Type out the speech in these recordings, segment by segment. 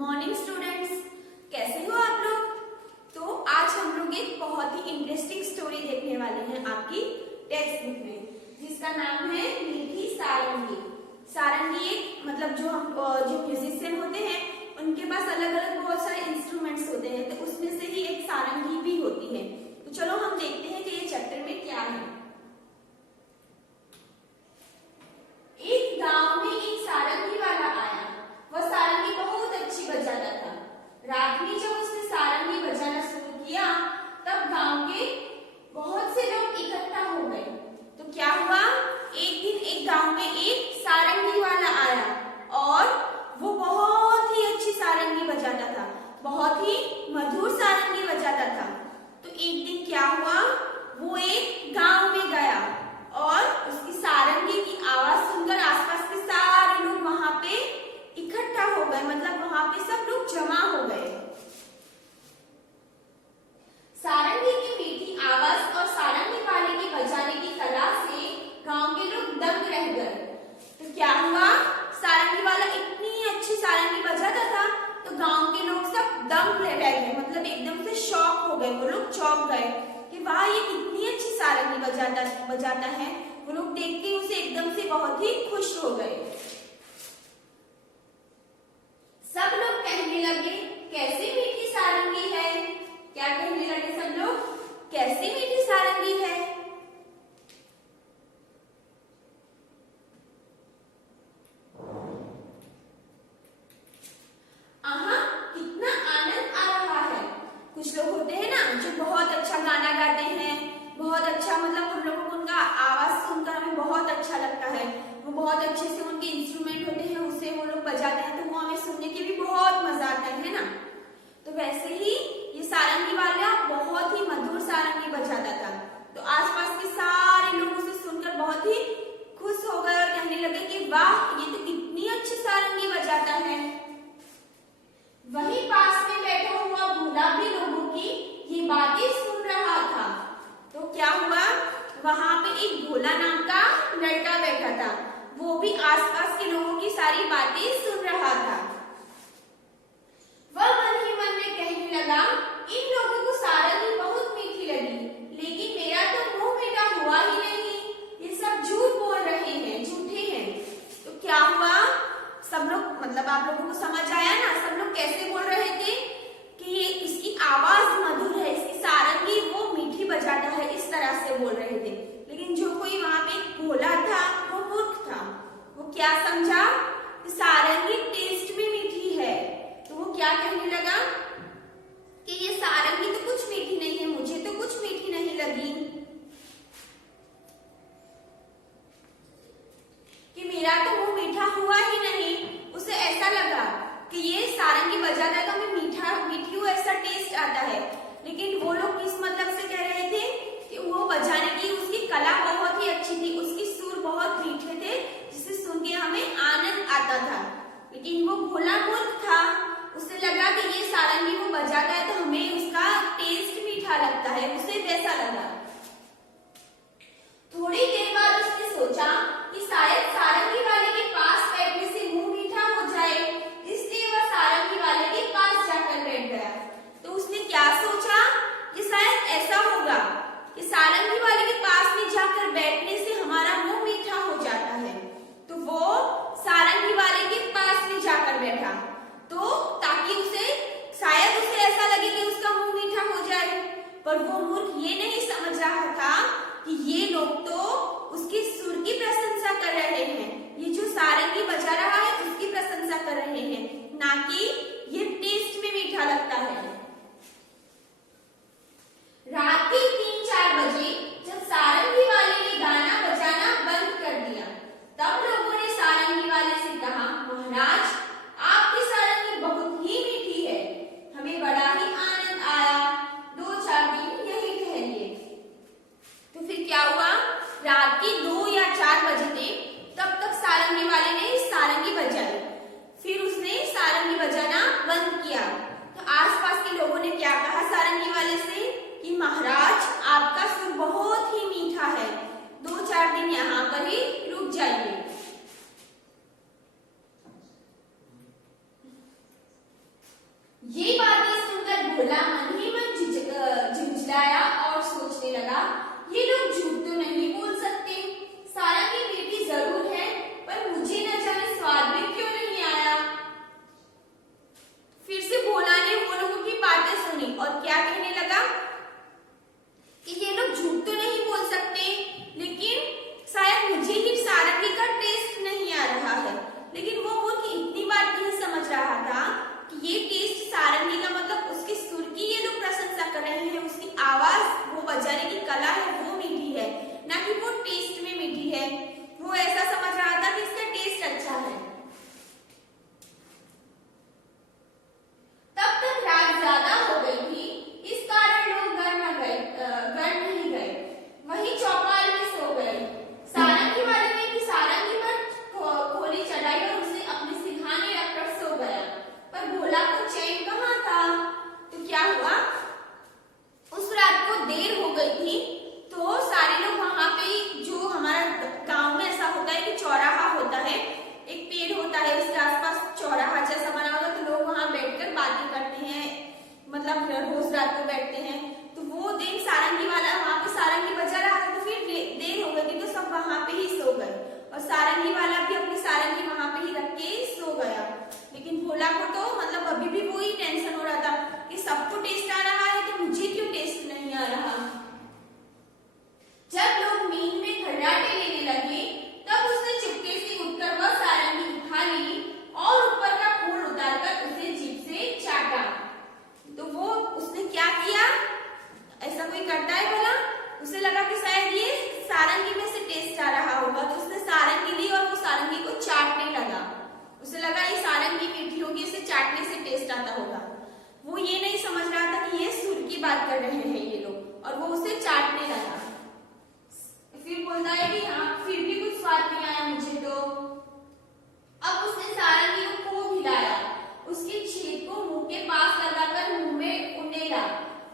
Morning students, कैसे हो आप लोग। तो आज हम लोग एक बहुत ही इंटरेस्टिंग स्टोरी देखने वाले हैं आपकी टेक्स्ट बुक में, जिसका नाम है मीठी सारंगी। सारंगी एक मतलब जो म्यूजिशियन होते हैं उनके पास अलग अलग बहुत सारे इंस्ट्रूमेंट्स होते हैं, तो उसमें से ही एक सारंगी भी होती है। तो चलो हम देखते हैं कि ये चैप्टर में क्या है। एक गांव में एक सारंगी वाला आया। वह सारंगी बहुत अच्छी बजाता था। रात में जब उसने सारंगी बजाना शुरू किया तब गांव के बहुत से लोग इकट्ठा हो गए। तो क्या हुआ, एक दिन एक गांव में एक सारंगी वाला आया और वो बहुत ही अच्छी सारंगी बजाता था, बहुत ही मधुर सारंगी बजाता था। तो एक दिन क्या हुआ, वो एक गांव में गया और उसकी सारंगी की आवाज सुनकर आसपास के सारे लोग वहां पे इकट्ठा हो गए, मतलब वहां पे सब लोग जमा हो गए। सारंगी की मीठी आवाज और सारंगी वाले की बजाने की कला से गांव के लोग दंग रह गए। तो क्या हुआ, सारंगी वाला इतनी अच्छी सारंगी बजाता था तो गांव के लोग सब दंग रह गए, मतलब एकदम से शॉक हो गए। वो लोग चौंक गए कि वाह, ये कितनी अच्छी सारंगी बजाता है। वो लोग देख के उसे एकदम से बहुत ही खुश हो गए। सब लोग कहने लगे, कैसी मीठी सारंगी है। क्या कहने लगे सब लोग, कैसी मीठी सारंगी है। आहा, कितना आनंद आ रहा है। कुछ लोग होते हैं ना जो बहुत अच्छा गाना गाते हैं, बहुत अच्छा, मतलब हम लोगों को उनका आवाज सुनकर हमें बहुत अच्छा लगता है। वो बहुत अच्छे से उनके इंस्ट्रूमेंट होते हैं, उससे वो लोग बजाते हैं, तो वो हमें सुनने के भी बहुत मजा आता है ना। तो वैसे ही ये सारंगी वाला बहुत ही मधुर सारंगी बजाता था। तो आसपास के सारे लोग उसे सुनकर बहुत ही खुश हो गए और कहने लगे कि वाह, ये तो कितनी अच्छी सारंगी बजाता है। वहीं पास में बैठा हुआ बूढ़ा भी लोगों की ये बातें सुन रहा था। तो क्या हुआ, वहां पे एक भोला नाम का लड़का बैठा था। वो भी आसपास के लोगों की सारी बातें सुन रहा था। वह मन ही मन में कहने लगा, इन लोगों को सारंगी बहुत मीठी लगी, लेकिन मेरा तो मुंह मीठा हुआ ही नहीं। ये सब झूठ बोल रहे हैं, झूठे हैं। तो क्या हुआ, सब लोग, मतलब आप लोगों को समझ आया ना, सब लोग कैसे बोल रहे थे कि ये इसकी आवाज मधुर है, इसकी सारंगी वो मीठी बजाता है, इस तरह से बोल रहे थे। लेकिन जो कोई वहां पे भोला था वो मूर्ख था। वो क्या समझा कि सारंगी टेस्ट में मीठी है। तो वो क्या कहने लगा कि ये सारंगी तो कुछ मीठी नहीं है, मुझे तो कुछ मीठी नहीं लगी, कि मेरा तो मुंह मीठा हुआ ही नहीं। उसे ऐसा लगा कि ये सारंगी बजाता है तो हमें मीठी हुआ ऐसा टेस्ट आता है। लेकिन वो लोग किस मतलब से कह रहे थे कि वो बजाने की उसकी कला बहुत ही अच्छी थी, उसकी सुर बहुत मीठे थे, जिसे सुन के हमें आनंद आता था। लेकिन वो भोला मूर्ख था, उसे लगा कि ये सारंगी वो बजाता है तो हमें उसका टेस्ट मीठा लगता है, उसे वैसा लगा। थोड़ी देर बाद उसने सोचा कि शायद सारंगी वाले के पास बैठने से मुंह मीठा हो जाए, इसलिए वह सारंगी वाले के पास जाकर बैठ गया। तो उसने क्या सोचा कि शायद ऐसा होगा कि सारंगी वाले के पास में जाकर बैठने से हमारा मुंह मीठा हो जाता है। तो वो सारंगी वाले के पास में जाकर बैठा, तो ताकि शायद उसे ऐसा लगे कि उसका मुंह मीठा हो जाए। पर वो मूर्ख ये नहीं समझ रहा था कि ये लोग तो उसकी सुर की प्रशंसा कर रहे हैं, ये जो सारंगी बजा रहा है उसकी प्रशंसा कर रहे हैं, ना कि ये टेस्ट में मीठा लगता है। रात के 3-4 बजे जब सारंगी वाले ने गाना बजाना बंद कर दिया, तब लोगों ने सारंगी वाले से कहा, महाराज, आपकी सारंगी बहुत ही मीठी है, हमें बड़ा ही आनंद आया, 2-4 दिन यही ठहरिए। तो फिर क्या हुआ, रात के 2 या 4 बजे थे, तब तक सारंगी वाले ने सारंगी चौराहा जैसा बना होगा तो लोग वहां बैठकर बातें करते हैं, मतलब रोज रात को बैठते हैं। तो वो दिन सारंगी वाला वहां पे सारंगी बजा रहा था, तो फिर देर हो गई थी तो सब वहां पे ही सो गए और सारंगी वाला भी अपनी सारंगी वहां पे ही रख के सो गया। लेकिन भोला को तो मतलब अभी भी वही टेंशन हो रहा था कि सबको टेस्ट आ रहा है तो मुझे क्यों टेस्ट नहीं आ रहा। जब लोग नींद में घर्राटे लेने लगे तब उसने चुपके से उठकर वह सारंगी उठा ली और ऊपर का खोल उतारकर उसे जीभ से चाटा। तो वो उसने क्या किया, ऐसा कोई करता है भला? उसे लगा कि शायद ये सारंगी में से टेस्ट आ रहा होगा, तो उसने सारंगी ली और वो सारंगी को चाटने लगा। उसे लगा ये सारंगी मीठी होगी, इसे चाटने से टेस्ट आता होगा। वो ये नहीं समझ रहा था कि ये सुर की बात कर रहे हैं ये लोग, और वो उसे चाटने लगा। फिर बोलता है कि हाँ फिर भी कुछ स्वाद नहीं आया मुझे तो। अब उसने सारंगी को खूब हिलाया, उसके छेद को मुंह के पास लगाकर मुंह में उंडेला,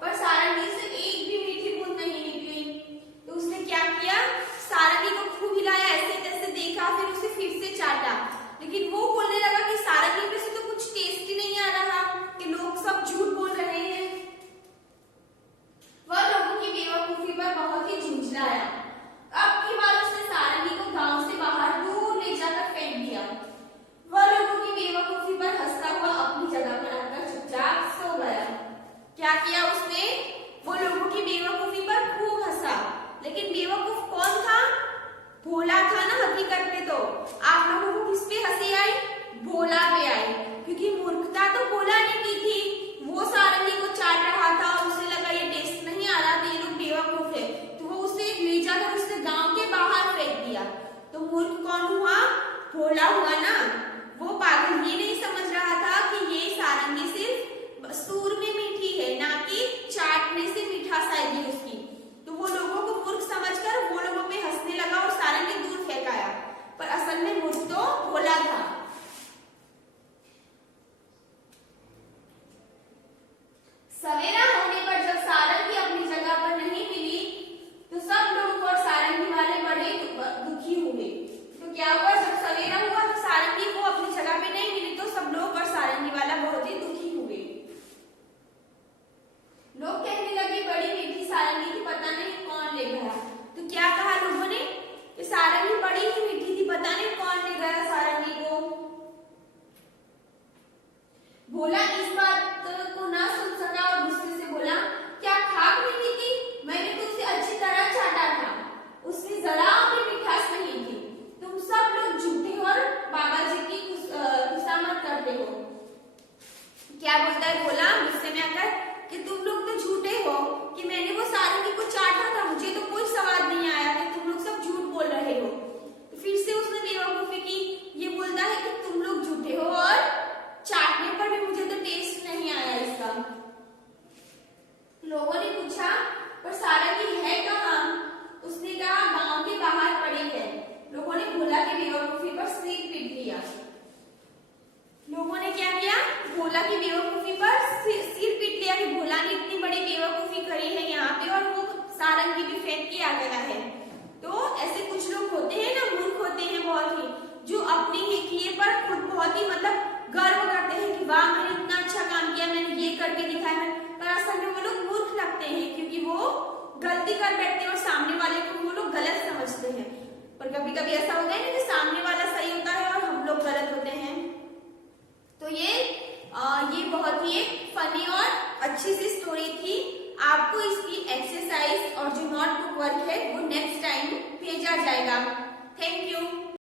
पर सारंगी से एक भी मीठी बूंद नहीं निकली। तो उसने क्या किया, सारंगी को खूब हिलाया, ऐसे तैसे देखा, फिर से चाटा। लेकिन वो बोलने लगा कि सारंगी में से तो कुछ टेस्ट ही नहीं आ रहा, कि लोग सब झूठ बोल रहे हैं। वह लोगों की बेवकूफी पर बहुत ही झुंझलाया। अब की बार उसने सारंगी को गांव से बाहर दूर ले जाकर फेंक दिया। वह लोगों की बेवकूफी पर हंसता हुआ अपनी जगह पर आकर चुपचाप सो गया। क्या किया उसने, वो लोगों की बेवकूफी पर खूब हंसा। लेकिन बेवकूफ कौन था? भोला था ना हकीकत में। तो आप लोगों को किस पे हंसी आई? भोला पे आई, क्योंकि मूर्खता तो भोला ने की थी। वो सारंगी को चाट रहा था और उसे लगा ये टेस्ट नहीं आ रहा था, ये लोग बेवकूफ है, तो वो उसे ले जाकर उसने गांव के बाहर फेंक दिया। तो मूर्ख कौन हुआ? भोला हुआ ना। वो पागल ये नहीं समझ रहा था कि ये सारंगी सिर्फ सूर में मीठी है, ना कि चाटने से मिठास आएगी उसकी। तो वो लोगों को मूर्ख समझकर वो लोगों पे हंसने लगा और सारंगी दूर फेंकाया, पर असल में मूर्ख तो भोला था। सवेरा होने पर जब सारंगी अपनी जगह पर नहीं मिली तो सब लोग और सारंगी वाले बड़े दुखी हुए। तो क्या हुआ, जब सवेरा हुआ तो सारंगी को अपनी जगह पे नहीं मिली तो सब लोग और सारंगी वाला बहुत ही दुखी हुए। लोग कहने लगे बड़ी मीठी सारंगी थी, पता नहीं कौन ले गया। तो क्या कहा लोगों ने कि सारंगी बड़ी ही मीठी थी, पता नहीं कौन ले गया सारंगी को। भोला इस बात को ना सुन सका और गुस्से से बोला, क्या खाक मीठी थी? मैंने तो उसे अच्छी तरह चाटा था, उसमें जरा भी मिठास नहीं थी। तुम सब लोग झूठे और बाबा जी की खुशामद करते हो। क्या बोलता है भोला गुस्से में आकर कि तुम लोग तो झूठे हो, कि मैंने वो सारंगी को चाटा था, मुझे तो कोई स्वाद नहीं आया, कि तुम लोग सब झूठ बोल रहे हो। तो फिर से उसने बेवकूफी की, ये बोलता है कि तुम लोग झूठे हो और चाटने पर भी मुझे तो टेस्ट नहीं आया इसका। लोगों ने पूछा पर सारंगी है कहाँ? उसने कहा गांव के बाहर पड़ी है। लोगों ने भोला की बेवकूफी पर सिर पीट लिया। लोगों ने क्या किया, भोला की बेवकूफी पर सिर पीट लिया कि भोला ने इतनी बड़ी बेवकूफी करी है यहाँ पे और वो सारंगी भी फेंक के आ गया है। तो ऐसे कुछ लोग होते हैं ना, मूर्ख होते हैं बहुत ही, जो अपने ही किए पर खुद बहुत ही मतलब गर्व करते हैं कि वाह मैंने इतना अच्छा काम किया, मैंने ये करके दिखाया। पर असल में वो लोग मूर्ख लगते हैं, क्योंकि वो गलती कर बैठते हैं और सामने वाले को वो लोग गलत समझते हैं। पर कभी कभी ऐसा होता है ना कि सामने वाला सही होता है और हम लोग गलत होते हैं। तो ये बहुत ही एक फनी और अच्छी सी स्टोरी थी। आपको इसकी एक्सरसाइज और जो नोटबुक वर्क है वो नेक्स्ट टाइम भेजा जाएगा। Thank you.